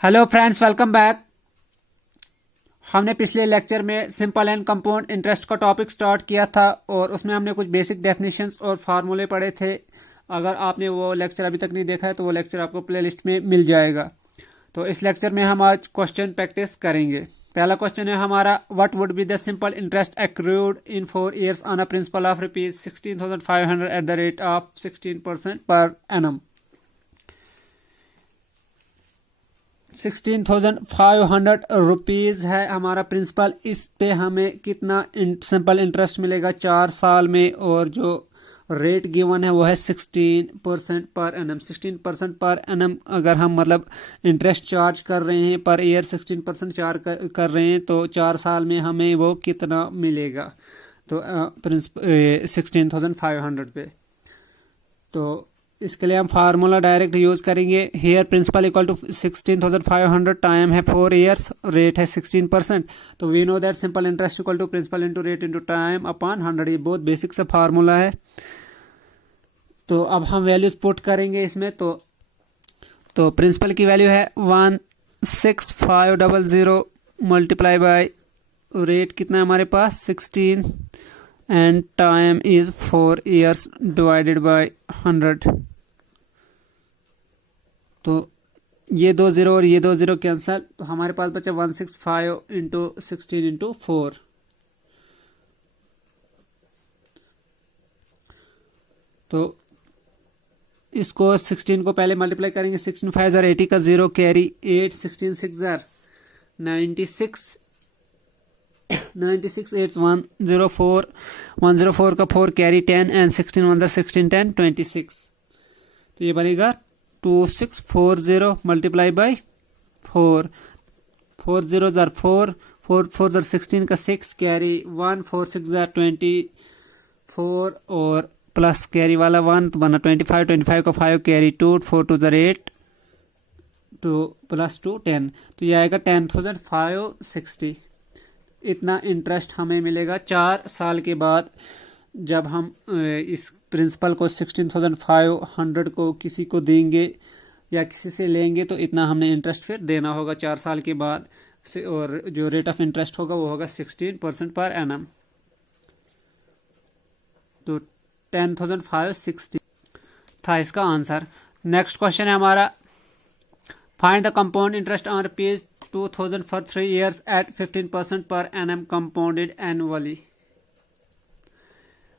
Hello friends, welcome back. हमने पिछले lecture में सिंपल एंड कंपाउंड इंटरेस्ट का टॉपिक स्टार्ट किया था और उसमें हमने कुछ बेसिक डेफिनेशंस और फार्मूले पढ़े थे। अगर आपने वो लेक्चर अभी तक नहीं देखा है तो वो लेक्चर आपको प्लेलिस्ट में मिल जाएगा। तो इस लेक्चर में हम आज क्वेश्चन प्रैक्टिस करेंगे। पहला क्वेश्चन है हमारा, what would be the simple interest accrued in 4 years on a principle of ₹16,500 at the rate of 16% per annum. 16,500 rupees है हमारा प्रिंसिपल। इस पे हमें कितना सिंपल इंटरेस्ट मिलेगा 4 साल में, और जो रेट गिवन है वो है 16% पर एनम। 16% पर एनम अगर हम मतलब इंटरेस्ट चार्ज कर रहे हैं पर ईयर 16% चार्ज कर रहे हैं तो 4 साल में हमें वो कितना मिलेगा। तो प्रिंसिपल 16,500 पे, तो इसके लिए हम फार्मूला डायरेक्ट यूज करेंगे। Here principal equal to 16,500 time है 4 years, रेट है 16%। तो we know that simple interest equal to principal into rate into time upon 100। ये बहुत बेसिक सा फार्मूला है। तो अब हम वैल्यूज पुट करेंगे इसमें। तो प्रिंसिपल की वैल्यू है 16500 मल्टीप्लाई बाय रेट कितना है हमारे पास 16 and time is 4 years divided by 100। तो ये 2 0 और ये 2 0 कैंसल, तो हमारे पास बचा 165 इंटू 16 इंटू 4। तो इसको 16 को पहले मल्टीप्लाई करेंगे। 16 5 जार 80 का 0 कैरी 8, 16 6 जार 96, 96 8 104, 104 का 4 कैरी 10 एंड 16 1 जार 16 10 26। तो ये बनेगा 2640 मल्टीप्लाई बाई 4, 4 0 जार 4, 4 4 जार 16 का 6 कैरी 1, 4 6 जार 24 और प्लस कैरी वाला 1 तो बना 25, 25 का 5 कैरी 2, 4 2 जार 8 2 प्लस 2 10। तो ये आएगा 10,560। इतना इंटरेस्ट हमें मिलेगा 4 साल के बाद। जब हम इस प्रिंसिपल को 16,500 को किसी को देंगे या किसी से लेंगे तो इतना हमने इंटरेस्ट फिर देना होगा 4 साल के बाद से, और जो रेट ऑफ इंटरेस्ट होगा वो होगा 16% पर एनम। तो 10,560 था इसका आंसर। नेक्स्ट क्वेश्चन है हमारा, find the compound interest on ₹2,000 for 3 years at 15% per annum compounded annually.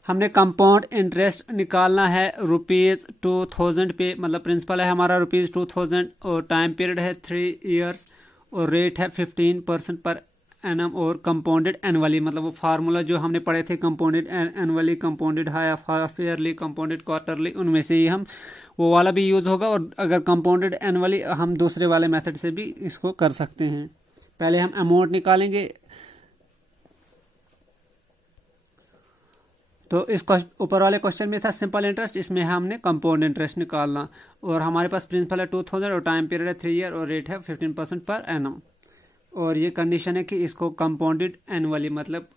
हमने कंपाउंड इंटरेस्ट निकालना है ₹2,000 पे, मतलब प्रिंसिपल है हमारा ₹2,000 और टाइम पीरियड है 3 years और रेट है 15% पर एनम और कंपाउंडेड एनुअली। मतलब वो फार्मूला जो हमने पढ़े थे, compounded annually, compounded half yearly, compounded quarterly, उनमें से ही हम वो वाला भी यूज होगा। और अगर कंपाउंडेड एनुअली हम दूसरे वाले मेथड से भी इसको कर सकते हैं। पहले हम अमाउंट निकालेंगे। तो इस ऊपर वाले क्वेश्चन में था सिंपल इंटरेस्ट, इसमें हमने कंपाउंड इंटरेस्ट निकालना, और हमारे पास प्रिंसिपल है 2,000 और टाइम पीरियड है 3 year और रेट है 15% पर एनम। और ये कंडीशन है कि इसको कंपाउंडेड एनुअली मतलब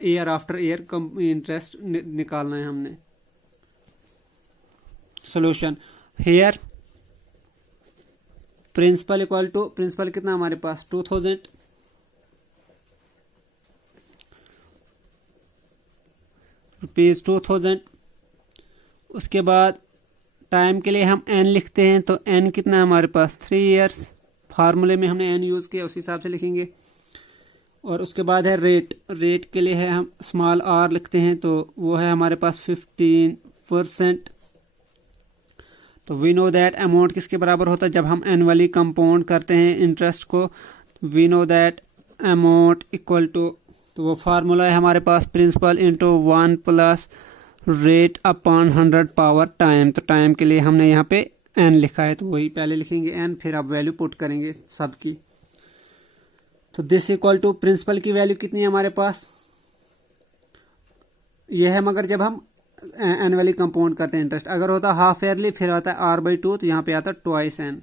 ईयर आफ्टर ईयर इंटरेस्ट निकालना है हमने। Solution, here principal equal to, principal कितना हमारे पास 2,000 रुपीज 2,000। उसके बाद टाइम के लिए हम एन लिखते हैं, तो एन कितना है हमारे पास 3 years। फार्मूले में हमने एन यूज किया, उस हिसाब से लिखेंगे। और उसके बाद है रेट, रेट के लिए है हम स्मॉल आर लिखते हैं, तो वो है हमारे पास 15%। तो वी नो दैट अमाउंट किसके बराबर होता है जब हम एनुअली कंपाउंड करते हैं इंटरेस्ट को। We know that amount equal to, तो वो फार्मूला है हमारे पास principal into 1 plus rate upon 100 power time. तो टाइम के लिए हमने यहाँ पे एन लिखा है, तो वही पहले लिखेंगे एन, फिर अब वैल्यू पुट करेंगे सबकी। तो दिस इक्वल टू प्रिंसिपल की वैल्यू कितनी है हमारे पास, यह है। मगर जब हम एनुअली कंपाउंड करते हैं इंटरेस्ट, अगर होता हाफ ईयरली फिर आता है R/2, तो यहाँ पे आता ट्वाइस एन।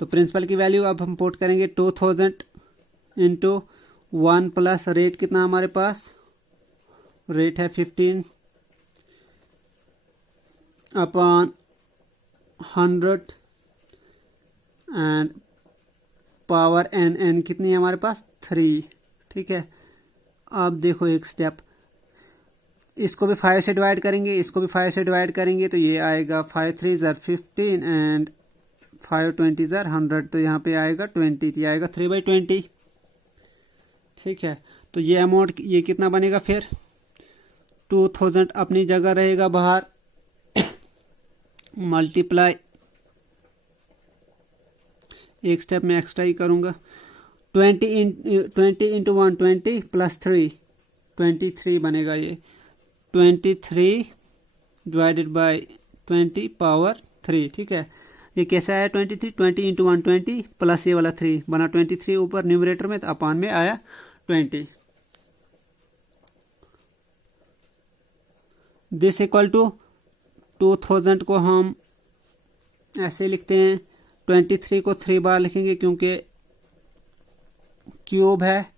तो प्रिंसिपल की वैल्यू अब हम पुट करेंगे 2,000 इंटू 1 प्लस रेट कितना हमारे पास, रेट है 15 upon 100 and power N, N कितनी है हमारे पास 3, ठीक है। अब देखो एक स्टेप, इसको भी 5 से डिवाइड करेंगे, इसको भी 5 से डिवाइड करेंगे, तो ये आएगा 5 3 ज़र 15 एंड 5 20 ज़र 100, तो यहाँ पे आएगा 20, तो ये आएगा 3/20, ठीक है। तो ये अमाउंट ये कितना बनेगा फिर 2000 अपनी जगह रहेगा बाहर, मल्टीप्लाई एक स्टेप में एक्स्ट्रा ही करूंगा, 20 इंटू 120 प्लस 3 23 बनेगा, ये 23 डिवाइडेड बाय 20 पावर 3, ठीक है। ये कैसे आया 23, 20 इंटू 120 प्लस ये वाला 3 बना 23 ऊपर न्यूमरेटर में, तो अपान में आया 20। दिस इक्वल टू 2000 को हम ऐसे लिखते हैं, 23 को 3 बार लिखेंगे क्योंकि क्यूब है,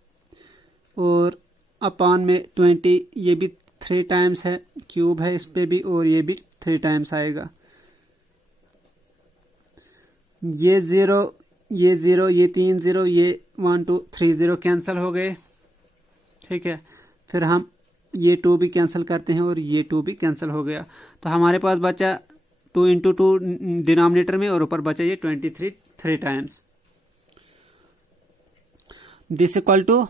और अपान में 20, ये भी 3 टाइम्स है, क्यूब है इस पे भी, और ये भी 3 टाइम्स आएगा। ये 0 ये 0 ये 3 0 ये 1 2 3 0 कैंसिल हो गए, ठीक है। फिर हम ये 2 भी कैंसिल करते हैं और ये 2 भी कैंसिल हो गया, तो हमारे पास बचा 2 इंटू 2 डिनोमिनेटर में, और ऊपर बचा ये 23 3 times. This equal to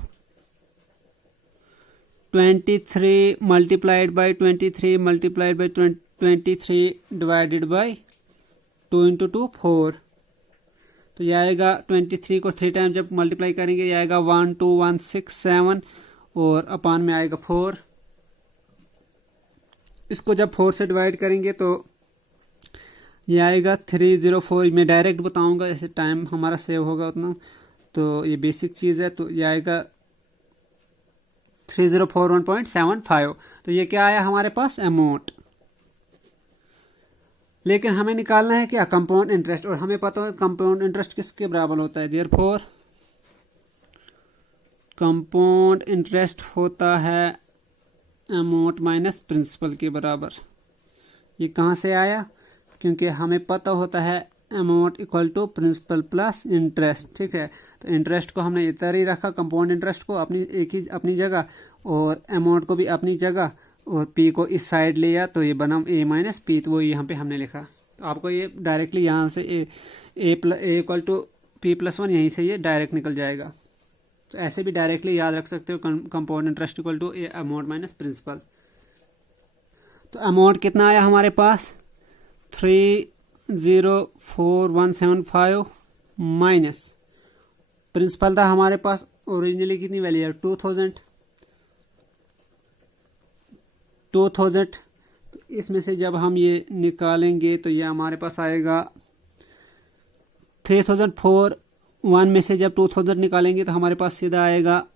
23 multiplied by 23 multiplied by 23 divided by 2 into 2 4, तो यह आएगा 23 को 3 टाइम जब मल्टीप्लाई करेंगे, यह आएगा 1 2 1 6 7, और अपान में आएगा 4। इसको जब 4 से डिवाइड करेंगे तो ये आएगा 304, मैं डायरेक्ट बताऊंगा, जैसे टाइम हमारा सेव होगा उतना, तो ये बेसिक चीज़ है। तो ये आएगा 3041.75, तो ये क्या आया हमारे पास अमाउंट। लेकिन हमें निकालना है क्या कंपाउंड इंटरेस्ट, और हमें पता है कंपाउंड इंटरेस्ट किसके बराबर होता है, देयरफॉर कंपाउंड इंटरेस्ट होता है अमाउंट माइनस प्रिंसिपल के बराबर। ये कहाँ से आया, क्योंकि हमें पता होता है amount equal to principal plus interest, ठीक है। तो इंटरेस्ट को हमने इधर ही रखा, कंपाउंड इंटरेस्ट को अपनी एक ही अपनी जगह, और अमाउंट को भी अपनी जगह, और पी को इस साइड लिया, तो ये बना ए माइनस पी, तो वो यहाँ पे हमने लिखा। तो आपको ये डायरेक्टली यहाँ से ए इक्वल टू पी प्लस 1 यहीं से ये डायरेक्ट निकल जाएगा। तो ऐसे भी डायरेक्टली याद रख सकते हो, compound interest equal to A amount minus principal. तो अमाउंट कितना आया हमारे पास 304175 माइनस प्रिंसिपल था हमारे पास ओरिजिनली कितनी वैल्यू है 2000। तो इसमें से जब हम ये निकालेंगे तो ये हमारे पास आएगा 3041 में से जब 2000 निकालेंगे तो हमारे पास सीधा आएगा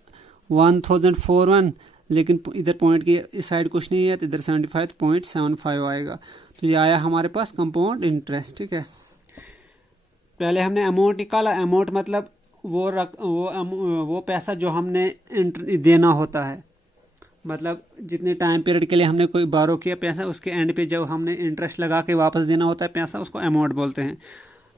1041, लेकिन इधर पॉइंट की इस साइड कुछ नहीं है, तो इधर 75.75 आएगा। तो ये आया हमारे पास कंपाउंड इंटरेस्ट, ठीक है। पहले हमने अमाउंट निकाला, अमाउंट मतलब वो पैसा जो हमने देना होता है, मतलब जितने टाइम पीरियड के लिए हमने कोई बारो किया पैसा, उसके एंड पे जब हमने इंटरेस्ट लगा के वापस देना होता है पैसा, उसको अमाउंट बोलते हैं।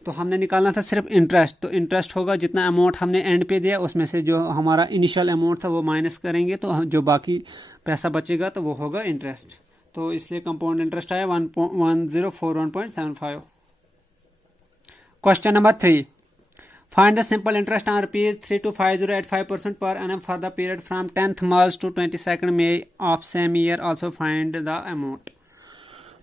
तो हमने निकालना था सिर्फ इंटरेस्ट, तो इंटरेस्ट होगा जितना अमाउंट हमने एंड पे दिया, उसमें से जो हमारा इनिशियल अमाउंट था वो माइनस करेंगे, तो जो बाकी पैसा बचेगा तो वो होगा इंटरेस्ट। तो इसलिए कंपाउंड इंटरेस्ट आया 1041.75। Question number 3, find the simple interest on ₹3250 at 5% per annum for the period from 10th March to 22nd May of same year. Also find the amount.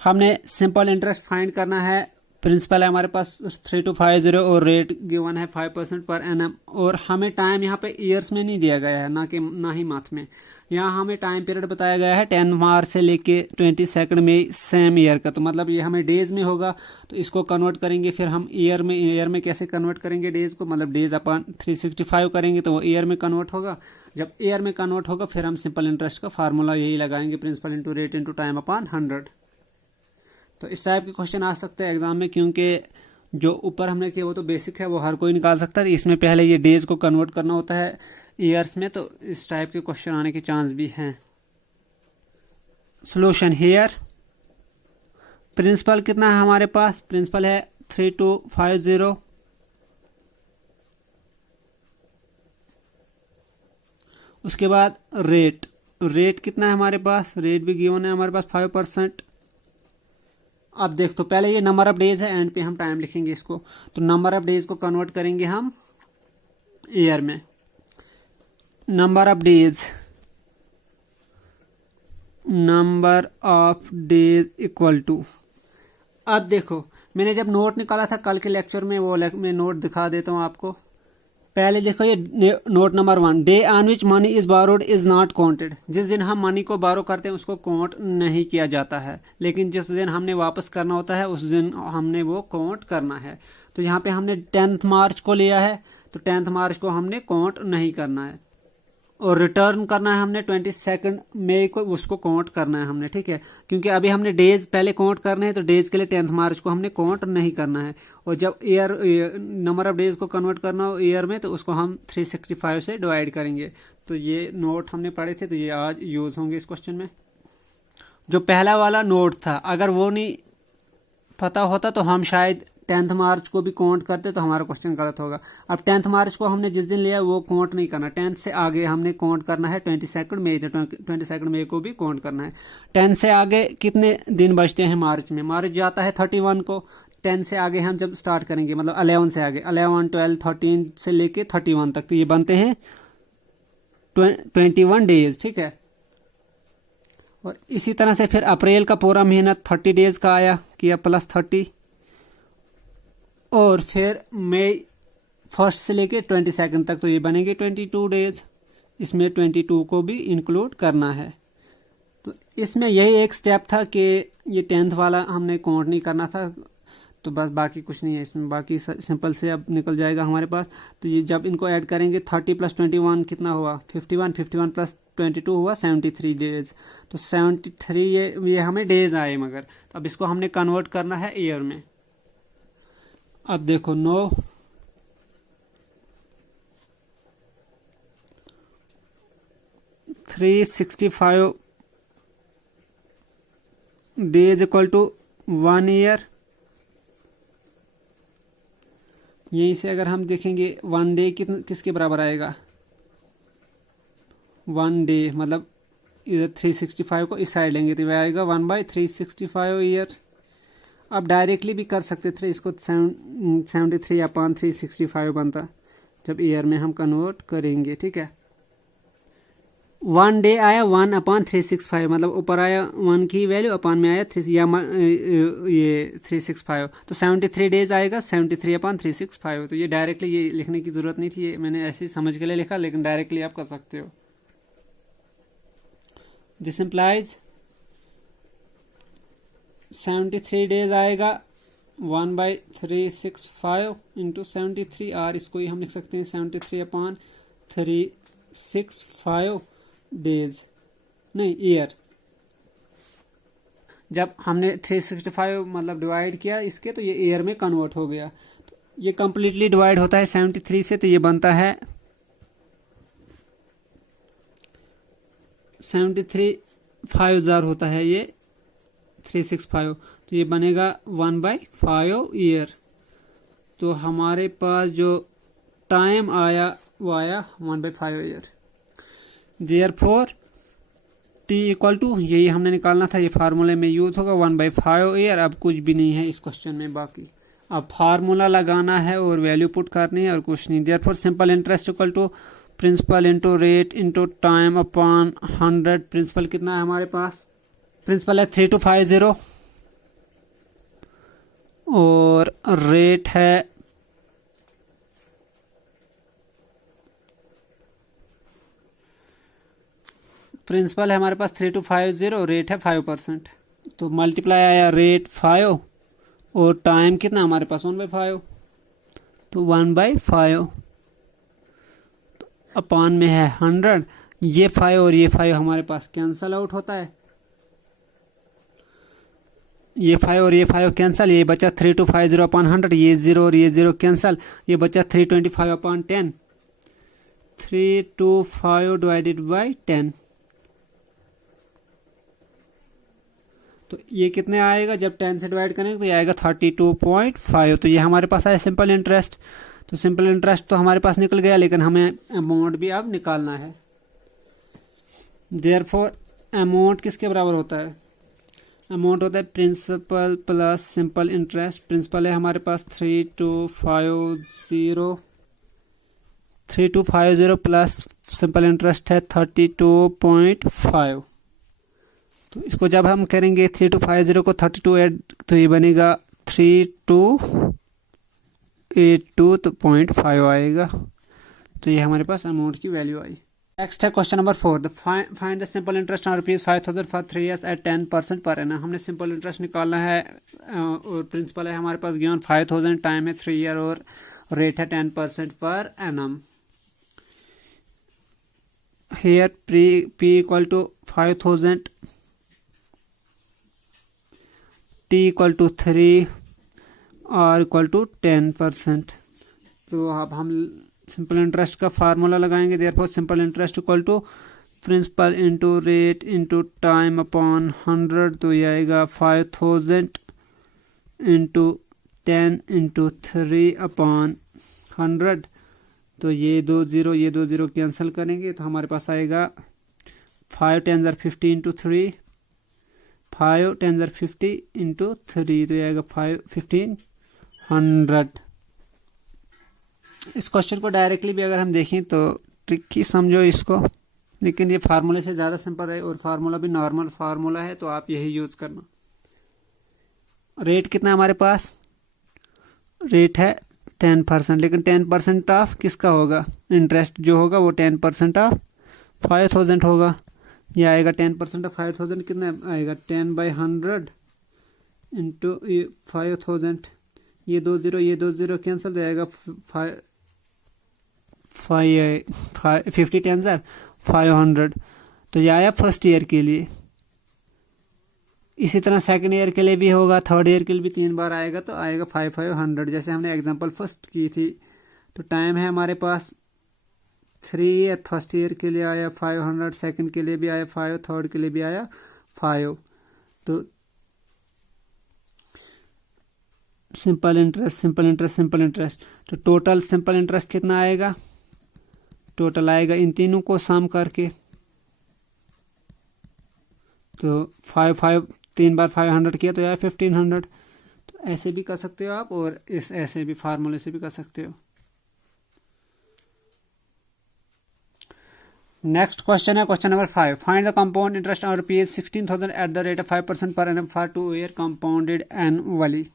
हमने सिंपल इंटरेस्ट फाइंड करना है, principal है हमारे पास 3250 और rate given है 5% per annum, और हमें time यहाँ पे ईयर्स में नहीं दिया गया है, ना ही मंथ में। यहाँ हमें टाइम पीरियड बताया गया है 10 मार्च से लेके 22 मई सेम ईयर का, तो मतलब ये हमें डेज में होगा, तो इसको कन्वर्ट करेंगे फिर हम ईयर में कैसे कन्वर्ट करेंगे डेज को, मतलब डेज अपन 365 करेंगे तो वो ईयर में कन्वर्ट होगा। जब ईयर में कन्वर्ट होगा फिर हम सिंपल इंटरेस्ट का फार्मूला यही लगाएंगे, principal into rate into time upon 100। तो इस टाइप के क्वेश्चन आ सकते हैं एग्जाम में, क्योंकि जो ऊपर हमने किया वो तो बेसिक है, वो हर कोई निकाल सकता है। इसमें पहले ये डेज को कन्वर्ट करना होता है ईयर्स में, तो इस टाइप के क्वेश्चन आने के चांस भी हैं। सोल्यूशन हियर, प्रिंसिपल कितना है हमारे पास, प्रिंसिपल है 3250 उसके बाद रेट, रेट कितना है हमारे पास, रेट भी गिवन है हमारे पास 5%। अब देख, तो पहले ये नंबर ऑफ डेज है, एंड पे हम टाइम लिखेंगे इसको। तो नंबर ऑफ डेज को कन्वर्ट करेंगे हम ईयर में। Number of days, number of days equal to, अब देखो मैंने जब नोट निकाला था कल के लेक्चर में, वो मैं नोट दिखा देता हूँ आपको। पहले देखो ये note number 1, day on which money is borrowed is not counted. जिस दिन हम मनी को बारो करते हैं उसको काउंट नहीं किया जाता है, लेकिन जिस दिन हमने वापस करना होता है उस दिन हमने वो काउंट करना है। तो यहाँ पे हमने 10 मार्च को लिया है, तो 10 मार्च को हमने काउंट नहीं करना है। और रिटर्न करना है हमने 22 मई को, उसको काउंट करना है हमने, ठीक है। क्योंकि अभी हमने डेज पहले काउंट करने हैं, तो डेज के लिए 10 मार्च को हमने काउंट नहीं करना है। और जब ईयर नंबर ऑफ डेज को कन्वर्ट करना हो ईयर में, तो उसको हम 365 से डिवाइड करेंगे। तो ये नोट हमने पढ़े थे, तो ये आज यूज होंगे इस क्वेश्चन में। जो पहला वाला नोट था, अगर वो नहीं पता होता तो हम शायद 10 मार्च को भी काउंट करते, तो हमारा क्वेश्चन गलत होगा। अब 10 मार्च को हमने जिस दिन लिया वो काउंट नहीं करना, 10 से आगे हमने काउंट करना है 22 मई, 22 मई को भी काउंट करना है। 10 से आगे कितने दिन बचते हैं मार्च में, मार्च जाता है 31 को। 10 से आगे हम जब स्टार्ट करेंगे, मतलब 11 से आगे, 11, 12, 13 से लेके 31 तक, तो ये बनते हैं 21 डेज, ठीक है। और इसी तरह से फिर अप्रैल का पूरा महीना 30 डेज का आया, किया +30। और फिर मई 1 से लेके 22 तक, तो ये बनेंगे 22 डेज। इसमें 22 को भी इंक्लूड करना है। तो इसमें यही एक स्टेप था कि ये 10th वाला हमने काउंट नहीं करना था, तो बस बाकी कुछ नहीं है इसमें, बाकी सिंपल से अब निकल जाएगा हमारे पास। तो ये जब इनको ऐड करेंगे 30 + 21 कितना हुआ 51, 51 + 22 हुआ 73 डेज। तो 73 ये हमें डेज आए, मगर अब इसको हमने कन्वर्ट करना है ईयर में। अब देखो 9 365 डेज इक्वल टू 1 ईयर। यहीं से अगर हम देखेंगे 1 डे किसके बराबर आएगा, 1 डे मतलब इधर 365 को इस साइड लेंगे तो वह आएगा 1/365 ईयर। अब डायरेक्टली भी कर सकते थे इसको, 73/365 बनता जब ईयर में हम कन्वर्ट करेंगे, ठीक है। 1 डे आया 1/365, मतलब ऊपर आया 1 की वैल्यू, अपान में आया 3 या ये 365, तो 73 डेज आएगा 73/365। तो ये डायरेक्टली ये लिखने की जरूरत नहीं थी, ये मैंने ऐसे ही समझ के लिए लिखा, लेकिन डायरेक्टली आप कर सकते हो। दिस इम्प्लाइज 73 डेज आएगा 1/365 इंटू 73, और इसको ही हम लिख सकते हैं 73/365 डेज, नहीं ईयर। जब हमने 365 मतलब डिवाइड किया इसके, तो ये ईयर में कन्वर्ट हो गया। तो ये कंप्लीटली डिवाइड होता है 73 से, तो ये बनता है 73/5000 होता है ये 365, तो ये बनेगा 1/5 ईयर। तो हमारे पास जो टाइम आया वो आया 1/5 year. Therefore T equal to, यही हमने निकालना था, ये फार्मूले में यूज होगा 1/5 ईयर। अब कुछ भी नहीं है इस क्वेश्चन में बाकी, अब फार्मूला लगाना है और वैल्यू पुट करनी है और कुछ नहीं। Therefore simple interest equal to principal into rate into time upon 100। Principal कितना है हमारे पास, प्रिंसिपल है 3250 और रेट है प्रिंसिपल है हमारे पास 3250, रेट है 5%। तो मल्टीप्लाई आया रेट 5 और टाइम कितना हमारे पास 1/5, तो 1/5 अपान में है 100। ये 5 और ये 5 हमारे पास कैंसल आउट होता है, ये 5 और ये 5 कैंसल, ये बचा 3250/100, ये 0 और ये 0 कैंसल, ये बचा 325/10, 325 डिवाइडेड बाई 10। तो ये कितने आएगा जब 10 से डिवाइड करेंगे, तो ये आएगा 32.5। तो ये हमारे पास आया सिंपल इंटरेस्ट। तो सिंपल इंटरेस्ट तो हमारे पास निकल गया, लेकिन हमें अमाउंट भी अब निकालना है। देयरफॉर अमाउंट किसके बराबर होता है? अमाउंट होता है principal plus simple interest. Principal है हमारे पास 3250 प्लस सिंपल इंटरेस्ट है 32.5। तो इसको जब हम करेंगे 3250 को 32 ऐड तो ये बनेगा 3282.5 आएगा। तो ये हमारे पास अमाउंट की वैल्यू आई। नेक्स्ट है question number 4, find the simple interest on ₹5000 for 3 years at 10% per annum. हमने सिंपल इंटरेस्ट निकालना है और प्रिंसिपल है हमारे पास गिवन 5000, टाइम है 3 year और रेट है 10% per annum. Here P equal to 5000, T equal to 3, R equal to 10%। तो अब हम सिंपल इंटरेस्ट का फार्मूला लगाएंगे। Therefore simple interest equal to principal into rate into time upon 100। तो ये आएगा 5000 इंटू 10 इंटू 3 अपॉन 100। तो ये 2 0 कैंसिल करेंगे तो हमारे पास आएगा 5 10 50 इंटू 3, 5 10 50 इंटू 3। तो ये आएगा 1500। इस क्वेश्चन को डायरेक्टली भी अगर हम देखें तो ट्रिकी समझो इसको, लेकिन ये फार्मूले से ज़्यादा सिंपल है और फार्मूला भी नॉर्मल फार्मूला है, तो आप यही यूज़ करना। रेट कितना हमारे पास? रेट है 10%, लेकिन 10% ऑफ किसका होगा? इंटरेस्ट जो होगा वो 10% ऑफ 5000 होगा। ये आएगा 10% ऑफ 5000 कितना आएगा? 10/100 इंटू 5000। ये 2 0 कैंसिल हो जाएगा। 50 10 500। तो ये आया फर्स्ट ईयर के लिए। इसी तरह सेकंड ईयर के लिए भी होगा, थर्ड ईयर के लिए भी 3 बार आएगा तो आएगा 500, जैसे हमने एग्जांपल फर्स्ट की थी। तो टाइम है हमारे पास 3 ईयर, फर्स्ट ईयर के लिए आया 500, सेकंड के लिए भी आया 5, थर्ड के लिए भी आया 5। तो सिंपल इंटरेस्ट तो टोटल सिंपल इंटरेस्ट कितना आएगा? टोटल आएगा इन तीनों को सम करके तो 3 बार 500 किया तो यार 1500। तो ऐसे भी कर सकते हो आप और ऐसे भी फार्मूले से भी कर सकते हो। नेक्स्ट क्वेश्चन है question number 5, find the compound interest on ₹16,000 at the rate of 5% per annum for 2 year compounded annually.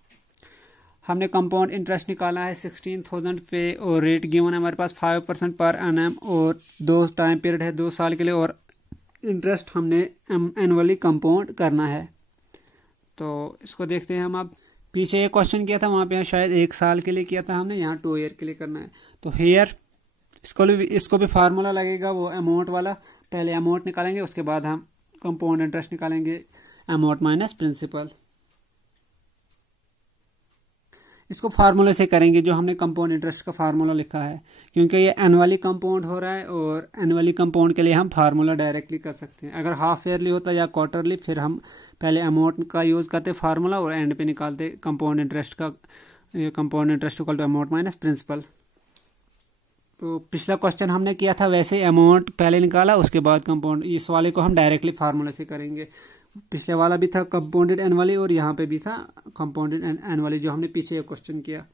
हमने कंपाउंड इंटरेस्ट निकाला है 16,000 पे और रेट गिवन है हमारे पास 5% पर एनम और 2 टाइम पीरियड है 2 साल के लिए और इंटरेस्ट हमने एनुअली कंपाउंड करना है। तो इसको देखते हैं हम। अब पीछे एक क्वेश्चन किया था वहाँ पे शायद 1 साल के लिए किया था हमने, यहाँ 2 year के लिए करना है। तो हेयर इसको भी फार्मूला लगेगा वो अमाउंट वाला। पहले अमाउंट निकालेंगे उसके बाद हम कंपाउंड इंटरेस्ट निकालेंगे, अमाउंट माइनस प्रिंसिपल। इसको फार्मूले से करेंगे जो हमने कंपाउंड इंटरेस्ट का फार्मूला लिखा है, क्योंकि ये एनुअली कंपाउंड हो रहा है और एनुअली कंपाउंड के लिए हम फार्मूला डायरेक्टली कर सकते हैं। अगर हाफ ईयरली होता या क्वार्टरली फिर हम पहले अमाउंट का यूज़ करते फार्मूला और एंड पे निकालते कंपाउंड इंटरेस्ट का। Compound interest equal to amount minus principal. तो पिछला क्वेश्चन हमने किया था वैसे अमाउंट पहले निकाला उसके बाद कंपाउंड। इस वाले को हम डायरेक्टली फार्मूले से करेंगे। पिछले वाला भी था कंपाउंडेड एनुअली और यहाँ पे भी था कंपाउंडेड एनुअली जो हमने पीछे क्वेश्चन किया।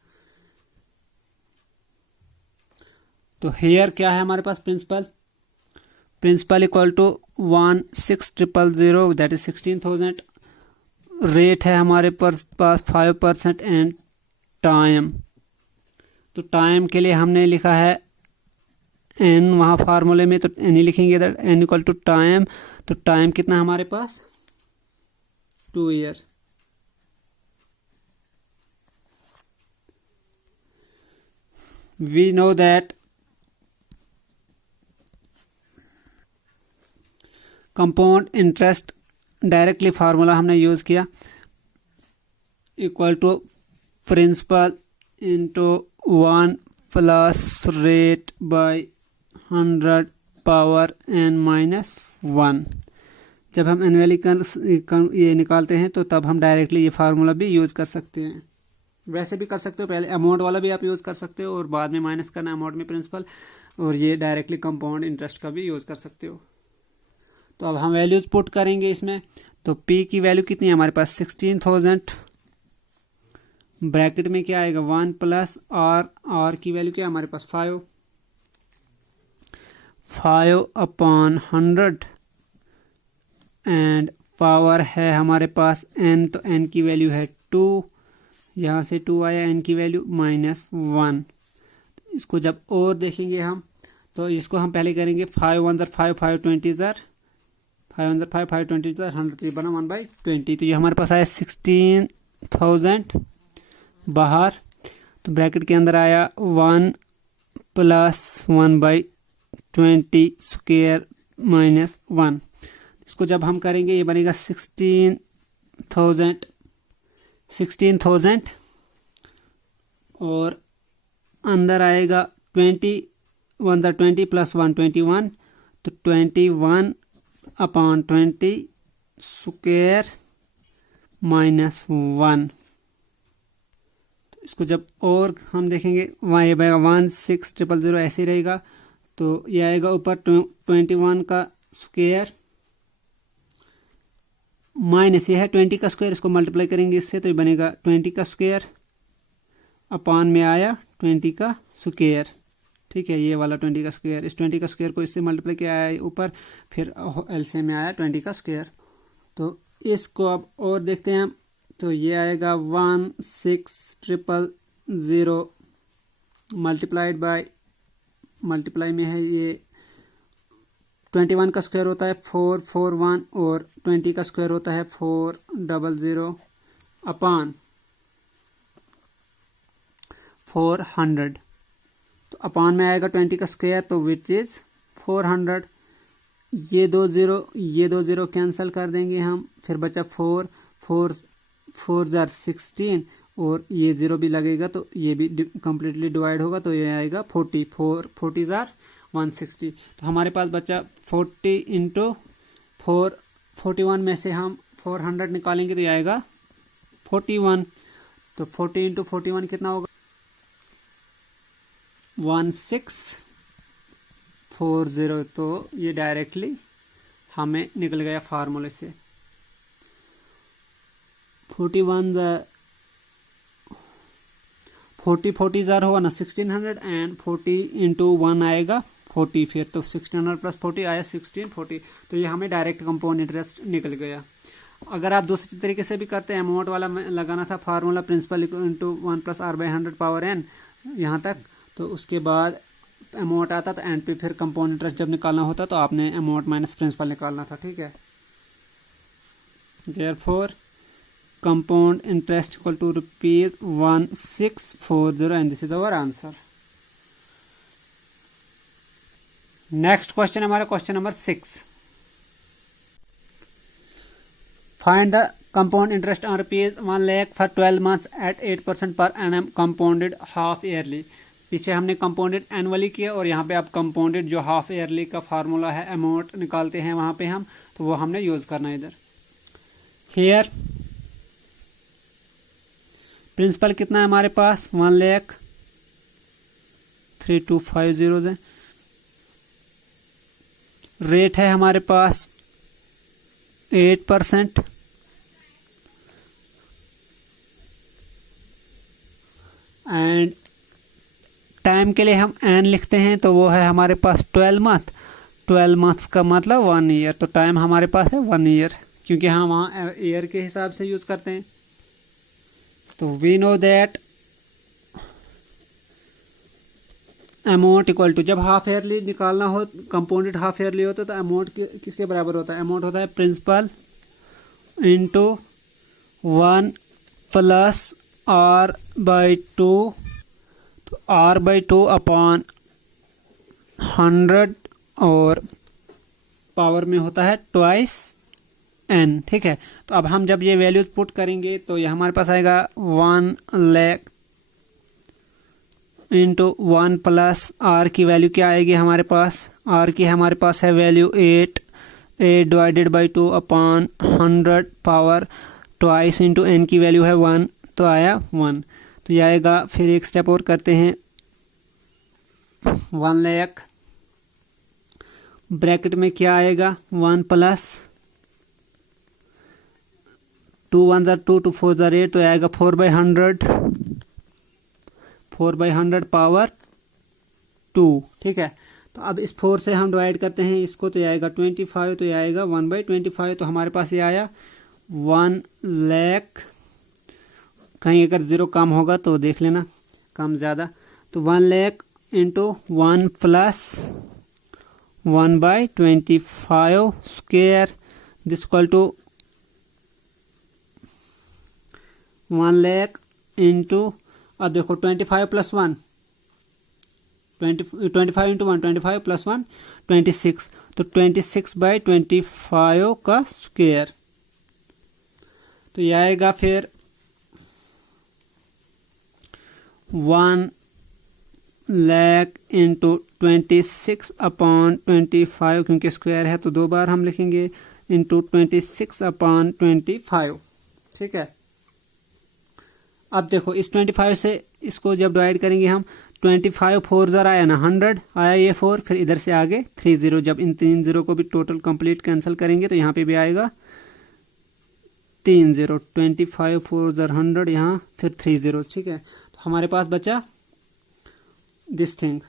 तो हेयर क्या है हमारे पास? Principal equal to 16,000 that is 16,000। Rate है हमारे पास 5% एंड टाइम। तो टाइम के लिए हमने लिखा है एन, वहाँ फार्मूले में तो एन ही लिखेंगे, that N equal to time. तो टाइम कितना हमारे पास? 2 year। We know that compound interest directly formula हमने यूज किया equal to principal into 1 plus rate by 100 power n-1। जब हम एनुअली ये निकालते हैं तो तब हम डायरेक्टली ये फार्मूला भी यूज़ कर सकते हैं। वैसे भी कर सकते हो, पहले अमाउंट वाला भी आप यूज़ कर सकते हो और बाद में माइनस करना अमाउंट में प्रिंसिपल, और ये डायरेक्टली कंपाउंड इंटरेस्ट का भी यूज़ कर सकते हो। तो अब हम वैल्यूज पुट करेंगे इसमें। तो P की वैल्यू कितनी है हमारे पास 16,000, ब्रैकेट में क्या आएगा 1 प्लस R की वैल्यू क्या है हमारे पास 5 अपॉन 100 एंड पावर है हमारे पास n, तो n की वैल्यू है 2, यहाँ से 2 आया, n की वैल्यू -1। इसको जब और देखेंगे हम तो इसको हम पहले करेंगे 5 1 5 5 20 5 1 5 5 20 100 बना 1/20। तो ये हमारे पास आया 16,000 बाहर, तो ब्रैकेट के अंदर आया 1 प्लस 1/20 स्क्वायर -1। इसको जब हम करेंगे ये बनेगा 16,000 और अंदर आएगा 20 1 20 प्लस 1 21, तो 21 अपॉन 20 स्क्वायर -1। तो इसको जब और हम देखेंगे वहाँ ये बनेगा 16,000 ऐसे ही रहेगा, तो ये आएगा ऊपर 21 का स्क्वायर माइनस ये है 20 का स्क्वायर, इसको मल्टीप्लाई करेंगे इससे तो ये बनेगा 20 का स्क्वायर अपान में आया 20 का स्क्वायर। ठीक है, ये वाला 20 का स्क्वायर, इस 20 का स्क्वायर को इससे मल्टीप्लाई किया आया ऊपर, फिर एलसीएम में आया 20 का स्क्वायर। तो इसको अब और देखते हैं हम, तो ये आएगा 16,000 मल्टीप्लाइड बाय, मल्टीप्लाई में है ये 21 का स्क्वायर होता है 441 और 20 का स्क्वायर होता है 400 अपान 400। तो अपान में आएगा 20 का स्क्वायर, तो विच इज 400। ये दो जीरो कैंसिल कर देंगे हम, फिर बचा 4 4 16 और ये 0 भी लगेगा तो ये भी कंप्लीटली डिवाइड होगा, तो ये आएगा 40 40 160। तो हमारे पास बचा 40 इंटू 4 41 में से हम 400 निकालेंगे तो ये आएगा 41। तो 40 इंटू 41 कितना होगा 1640। तो ये डायरेक्टली हमें निकल गया फार्मूले से 40 40 होगा ना 1600 एंड 40 इंटू 1 आएगा 40, फिर तो 1600 प्लस 40 आया 1640। तो ये हमें डायरेक्ट कंपाउंड इंटरेस्ट निकल गया। अगर आप दूसरी तरीके से भी करते हैं, अमाउंट वाला लगाना था formula principal into 1 plus r/100 power n यहाँ तक, तो उसके बाद अमाउंट आता तो एंड पे फिर कंपाउंड इंटरेस्ट जब निकालना होता तो आपने अमाउंट माइनस प्रिंसिपल निकालना था। ठीक है, therefore compound interest equal to ₹1640 and this is our answer. Next question हमारा question number 6. Find the compound interest on ₹1 lakh for 12 months at 8% per annum compounded half yearly. पीछे हमने compounded annually किया और यहाँ पे आप compounded जो half yearly का फार्मूला है अमाउंट निकालते हैं वहां पे हम, तो वो हमने यूज करना है इधर। Here प्रिंसिपल कितना है हमारे पास 1,3250 है। रेट है हमारे पास 8% एंड टाइम के लिए हम एन लिखते हैं तो वो है हमारे पास 12 मंथ। 12 मंथ्स का मतलब 1 ईयर, तो टाइम हमारे पास है 1 ईयर क्योंकि हम वहाँ ईयर के हिसाब से यूज करते हैं। तो we know that amount equal to, जब हाफ ईयरली निकालना हो कंपाउंडेड हाफ ईयरली होता तो अमाउंट किसके बराबर होता है, अमाउंट होता है प्रिंसिपल इंटू 1 प्लस r/2, तो r/2 अपॉन 100 और पावर में होता है ट्वाइस n। ठीक है, तो अब हम जब ये वैल्यूज पुट करेंगे तो ये हमारे पास आएगा 1 लाख इंटू 1 प्लस r की वैल्यू क्या आएगी हमारे पास, r की हमारे पास है value 8 divided by 2 upon 100 power twice into n की वैल्यू है 1, तो आया 1। तो ये आएगा, फिर एक स्टेप और करते हैं 1 लाख ब्रैकेट में क्या आएगा 1 प्लस 2 1 ज़ा 2 2 4 ज़ा 8 तो आएगा 4/100 पावर 2। ठीक है, तो अब इस 4 से हम डिवाइड करते हैं इसको तो ये आएगा 25 तो ये आएगा 1/25 तो हमारे पास ये आया 1 लाख। कहीं अगर ज़ीरो कम होगा तो देख लेना कम ज़्यादा, तो 1 lakh into 1 plus 1/25 square this equal to 1 lakh into, अब देखो 25 प्लस 1 25 इंटू 1 25 प्लस 1 26 तो 26/25 का स्क्वायर तो यह आएगा फिर 1 लाख इंटू 26/25 क्योंकि स्क्वायर है तो 2 बार हम लिखेंगे इंटू 26/25। ठीक है, अब देखो इस 25 से इसको जब डिवाइड करेंगे हम 25 4 ज़रा आया ना 100 आया ये 4 फिर इधर से आगे 3 0 जब इन 3 0 को भी टोटल कंप्लीट कैंसिल करेंगे तो यहाँ पे भी आएगा 3 0 25 4 ज़रा 100 यहाँ फिर 3 0। ठीक है, तो हमारे पास बचा दिस थिंग।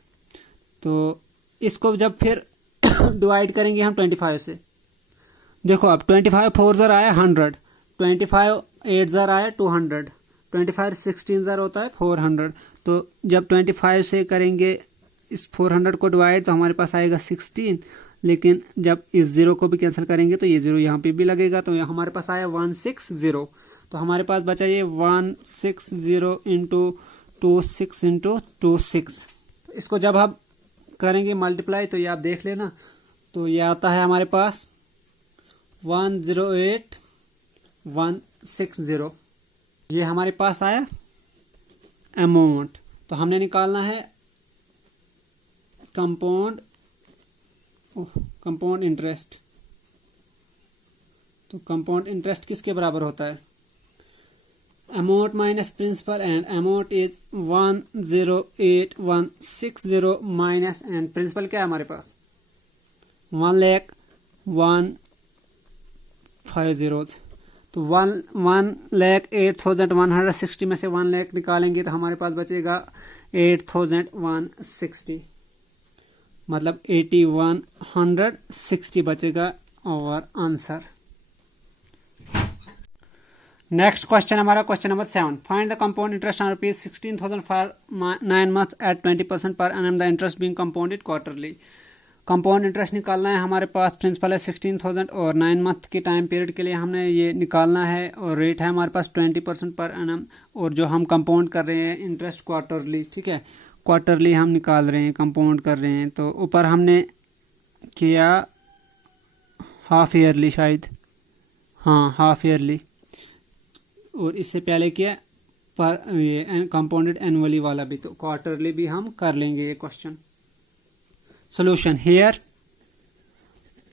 तो इसको जब फिर डिवाइड करेंगे हम 25 से, देखो अब 25 4 ज़रा आया 100 25 8 ज़रा आया 200 25 16 ज़रा होता है 400 तो जब 25 से करेंगे इस 400 को डिवाइड तो हमारे पास आएगा 16 लेकिन जब इस ज़ीरो को भी कैंसिल करेंगे तो ये ज़ीरो यहाँ पे भी लगेगा तो यहाँ हमारे पास आया 160 तो हमारे पास बचा ये 160 इंटू 26 इंटू 26। इसको जब हम करेंगे मल्टीप्लाई तो ये आप देख लेना तो ये आता है हमारे पास 108,160 ये हमारे पास आया अमाउंट। तो हमने निकालना है कंपाउंड इंटरेस्ट। तो कंपाउंड इंटरेस्ट किसके बराबर होता है amount minus principal and amount is 108,160 minus and principal क्या है हमारे पास 1,01,50 तो 1,08,160 में से 1 लाख निकालेंगे तो हमारे पास बचेगा 8,160 मतलब 8,160 बचेगा और आंसर। नेक्स्ट क्वेश्चन हमारा question number 7 find the compound interest on ₹16,000 for 9 months at 20% per annum the interest being compounded quarterly. Compound interest निकालना है हमारे पास प्रिंसिपल है 16,000 और 9 मंथ के टाइम पीरियड के लिए हमने ये निकालना है और रेट है हमारे पास 20% पर एनम और जो हम कंपाउंड कर रहे हैं इंटरेस्ट क्वार्टरली। ठीक है, क्वार्टरली हम निकाल रहे हैं कंपाउंड कर रहे हैं तो ऊपर हमने किया हाफ ईयरली शायद हाँ हाफ ईयरली और इससे पहले किया पर ये कंपाउंडेड एनुअली वाला भी तो क्वार्टरली भी हम कर लेंगे ये क्वेश्चन। सोल्यूशन हियर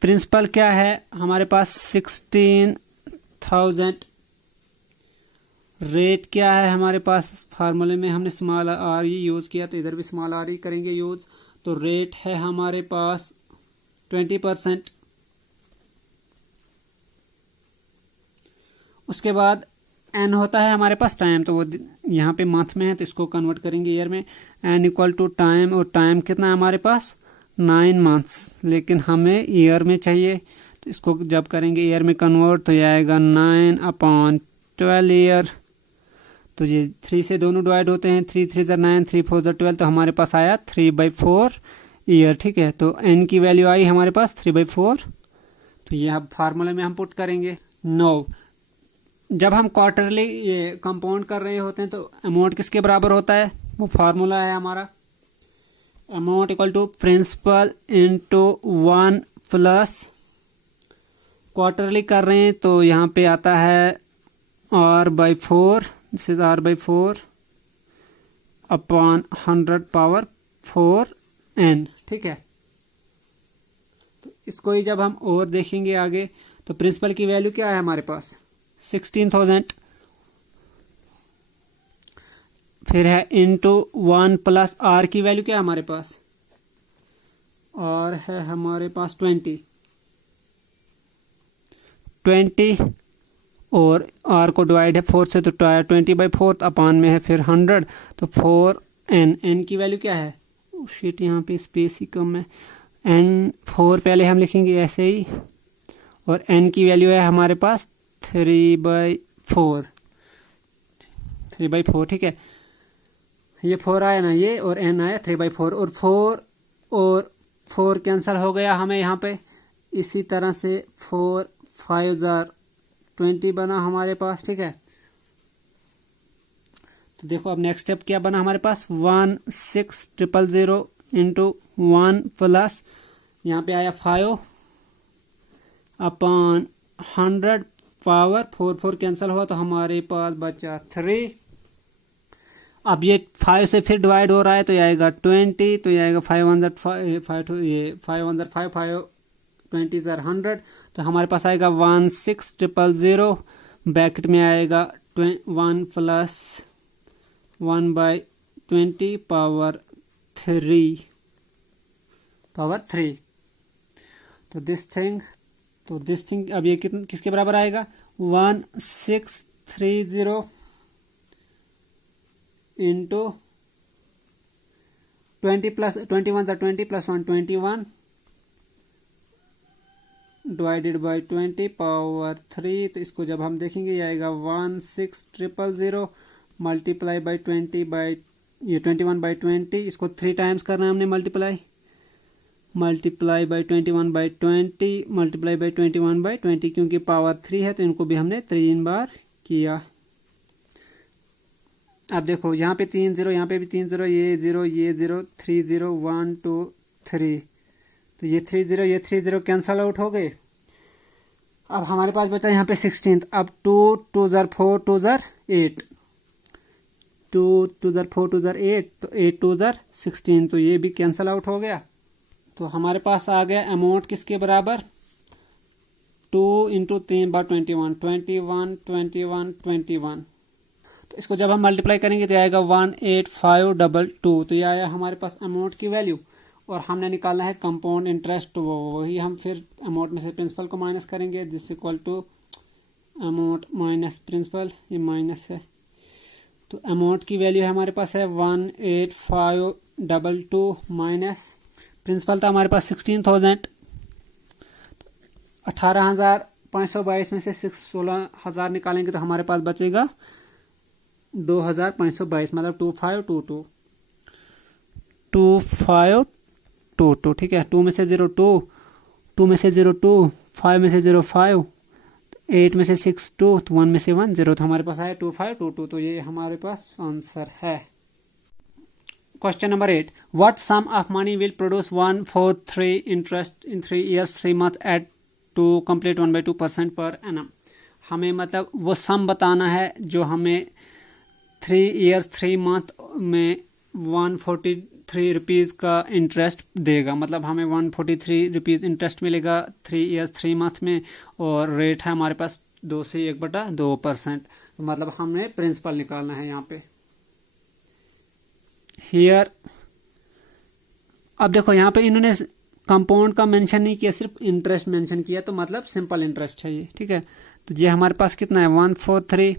प्रिंसिपल क्या है हमारे पास 16,000 रेट क्या है हमारे पास फार्मूले में हमने स्मॉल आर ही यूज किया तो इधर भी स्मॉल आर ही करेंगे यूज तो रेट है हमारे पास 20%। उसके बाद एन होता है हमारे पास टाइम तो वो यहाँ पे मंथ में है तो इसको कन्वर्ट करेंगे ईयर में एन इक्वल टू टाइम और टाइम कितना है हमारे पास 9 months लेकिन हमें ईयर में चाहिए तो इसको जब करेंगे ईयर में कन्वर्ट तो ये आएगा 9/12 ईयर तो ये 3 से दोनों डिवाइड होते हैं 3 3 ज़ा 9 3 4 ज़ा 12 तो हमारे पास आया 3/4 ईयर। ठीक है, तो एन की वैल्यू आई हमारे पास 3/4 तो ये अब फार्मूले में हम पुट करेंगे। नो जब हम क्वार्टरली ये कंपाउंड कर रहे होते हैं तो अमाउंट किसके बराबर होता है वो फार्मूला है हमारा amount equal to principal into 1 plus quarterly कर रहे हैं तो यहाँ पे आता है R/4 this is R/4 upon 100 power 4n। ठीक है, तो इसको ही जब हम और देखेंगे आगे तो प्रिंसिपल की वैल्यू क्या है हमारे पास 16,000 फिर है इंटू 1 प्लस आर की वैल्यू क्या है हमारे पास और है हमारे पास 20 और आर को डिवाइड है 4 से, तो 20/4 अपान में है फिर 100, तो 4n की वैल्यू क्या है, शीट यहाँ पे स्पेस ही कम है, n 4 पहले हम लिखेंगे ऐसे ही, और n की वैल्यू है हमारे पास 3/4, ठीक है। ये 4 आया ना ये, और n आया 3/4, और 4 कैंसिल हो गया हमें यहाँ पे। इसी तरह से 4 5 20 बना हमारे पास, ठीक है। तो देखो अब नेक्स्ट स्टेप क्या बना हमारे पास, 16,000 इंटू 1 प्लस यहाँ पे आया 5 अपॉन 100 पावर 4 कैंसिल हुआ, तो हमारे पास बचा 3। अब ये 5 से फिर डिवाइड हो रहा है, तो ये आएगा 20, तो ये आएगा 5 20 100, तो हमारे पास आएगा 16,000 ब्रैकेट में आएगा 1 प्लस 1/20 पावर 3 तो दिस थिंग अब ये किसके बराबर आएगा, 1630 into 20 plus 21 20 plus 1 21 divided by 20 power 3, तो इसको जब हम देखेंगे ये आएगा 16,000 मल्टीप्लाई बाई 20 बाई ये 21/20, इसको 3 टाइम्स करना है हमने, मल्टीप्लाई बाई 21/20 मल्टीप्लाई बाई 21/20, क्योंकि पावर 3 है तो इनको भी हमने 3 बार किया। अब देखो यहाँ पे 3 0, यहाँ पे भी 3 0, ये 0 3 0 1 2 3, तो ये 3 0 ये 3 0 कैंसल आउट हो गए। अब हमारे पास बचा यहाँ पे 16, अब 2 2 4 2 8 2 2 4 2 8, तो 8 2 16, तो ये भी कैंसल आउट हो गया। तो हमारे पास आ गया अमाउंट किसके बराबर, 2 इंटू 3 बार 21 21 21 21, तो इसको जब हम मल्टीप्लाई करेंगे तो आएगा 18522, तो ये आया हमारे पास अमाउंट की वैल्यू। और हमने निकालना है कंपाउंड इंटरेस्ट, तो वही हम फिर अमाउंट में से प्रिंसिपल को माइनस करेंगे, this equal to amount minus principal, ये माइनस है, तो अमाउंट की वैल्यू हमारे पास है 18522 माइनस प्रिंसिपल था हमारे पास 16,000, 18,522 में से 16,000 निकालेंगे तो हमारे पास बचेगा 2,522, मतलब 2522, ठीक है। 2 में से 0 2, 2 में से 0 2, 5 में से 0 5, 8 में से 6 2, तो 1 में से 1 0, तो हमारे पास आया 2522, तो ये हमारे पास आंसर है। Question number 8. What sum of money will produce 143 interest in 3 years 3 months at to complete 1/2% per annum? हमें मतलब वो सम बताना है जो हमें 3 years 3 month में 143 रुपीज़ का इंटरेस्ट देगा, मतलब हमें 143 रुपीज़ इंटरेस्ट मिलेगा 3 years 3 month में, और रेट है हमारे पास 2 से 1/2%, तो मतलब हमें प्रिंसिपल निकालना है यहाँ पे। हियर अब देखो यहाँ पे इन्होंने कंपाउंड का मेंशन नहीं किया, सिर्फ इंटरेस्ट मेंशन किया, तो मतलब सिंपल इंटरेस्ट है ये, ठीक है। तो ये हमारे पास कितना है 143,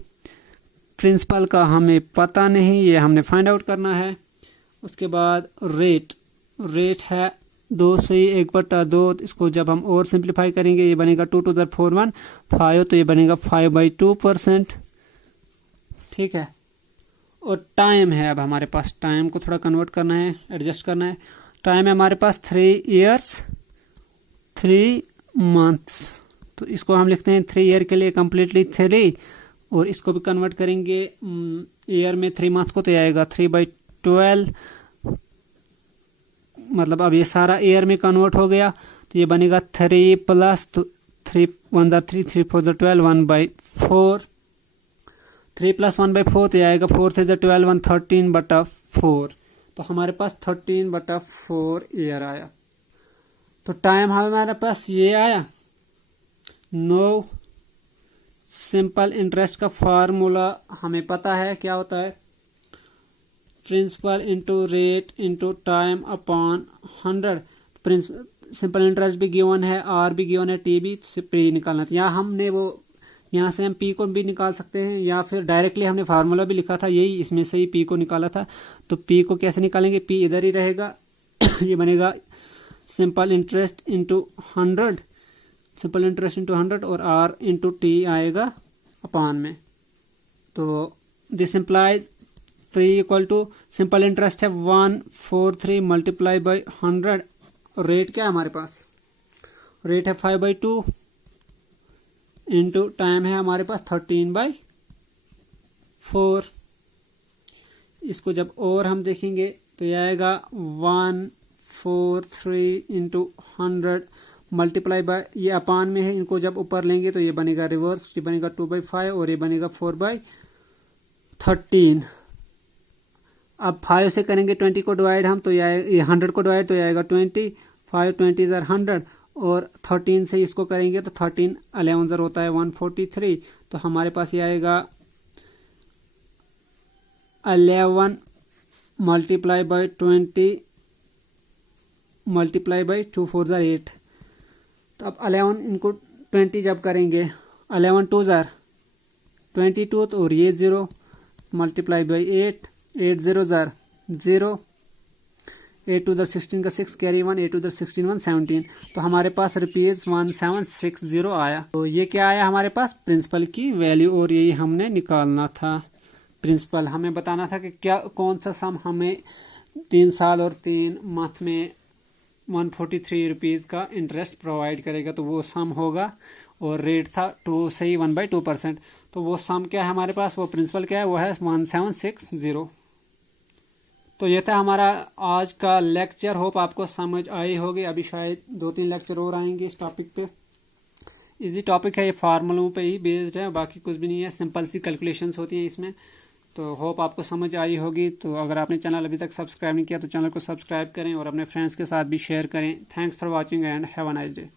प्रिंसिपल का हमें पता नहीं, ये हमने फाइंड आउट करना है। उसके बाद रेट है 2 से 1/2, इसको जब हम और सिंप्लीफाई करेंगे ये बनेगा 2 2 4 1 5, तो ये बनेगा 5/2%, ठीक है। और टाइम है, अब हमारे पास टाइम को थोड़ा कन्वर्ट करना है, एडजस्ट करना है। टाइम है हमारे पास 3 years 3 months, तो इसको हम लिखते हैं 3 ईयर के लिए कम्प्लीटली 3, और इसको भी कन्वर्ट करेंगे ईयर में 3 मंथ को, तो आएगा 3/12, मतलब अब ये सारा ईयर में कन्वर्ट हो गया, तो ये बनेगा 3 प्लस 3 1 3 3 4 12 1/4, 3 + 1/4, तो आएगा 4 से 12 1 13/4, तो हमारे पास 13/4 ईयर आया। तो टाइम हमारे पास ये आया। नो सिंपल इंटरेस्ट का फार्मूला हमें पता है क्या होता है, principal into rate into time upon 100। Simple interest भी गिवन है, आर भी गिवन है, टी भी, पी निकालना था। यहाँ से हम पी को भी निकाल सकते हैं, या फिर डायरेक्टली हमने फार्मूला भी लिखा था यही, इसमें से ही पी को निकाला था। तो पी को कैसे निकालेंगे, पी इधर ही रहेगा ये बनेगा simple interest into 100, simple interest into 100, और आर इंटू टी आएगा अपान में। तो this implies P equal to simple interest है 143 मल्टीप्लाई बाई 100, रेट क्या है हमारे पास, रेट है 5/2 इंटू टाइम है हमारे पास 13/4। इसको जब और हम देखेंगे तो यह आएगा 143 इंटू 100 मल्टीप्लाई बाय, ये अपान में है, इनको जब ऊपर लेंगे तो ये बनेगा रिवर्स, ये बनेगा 2/5 और ये बनेगा 4/13। अब 5 से करेंगे 20 को डिवाइड हम, तो ये 100 को डिवाइड तो ये आएगा 20, 5 20 100, और 13 से इसको करेंगे तो 13 11 होता है 143। तो हमारे पास ये आएगा 11 मल्टीप्लाई बाई 20 मल्टीप्लाई बाई 2 4 8। तो अब 11 इनको 20 जब करेंगे, 11 2 22, तो और ये 0 मल्टीप्लाई बाई 8 8 0 0, 8 2 16 का 6 कैरी 1, 8 2 16 1 17। तो हमारे पास ₹1760 आया। तो ये क्या आया हमारे पास, प्रिंसिपल की वैल्यू, और यही हमने निकालना था। प्रिंसिपल हमें बताना था कि क्या कौन सा सम हमें 3 साल और 3 मंथ में ₹143 का इंटरेस्ट प्रोवाइड करेगा। तो वो सम होगा, और रेट था 1/2%। तो वो सम क्या है हमारे पास, वो प्रिंसिपल क्या है, वो है 1760। तो ये था हमारा आज का लेक्चर, होप आपको समझ आई होगी। अभी शायद 2-3 लेक्चर और आएंगे इस टॉपिक पे। इजी टॉपिक है, ये फार्मूलों पे ही बेस्ड है, बाकी कुछ भी नहीं है, सिंपल सी कैलकुलेशंस होती हैं इसमें। तो होप आपको समझ आई होगी। तो अगर आपने चैनल अभी तक सब्सक्राइब नहीं किया तो चैनल को सब्सक्राइब करें और अपने फ्रेंड्स के साथ भी शेयर करें। Thanks for watching and have a nice day.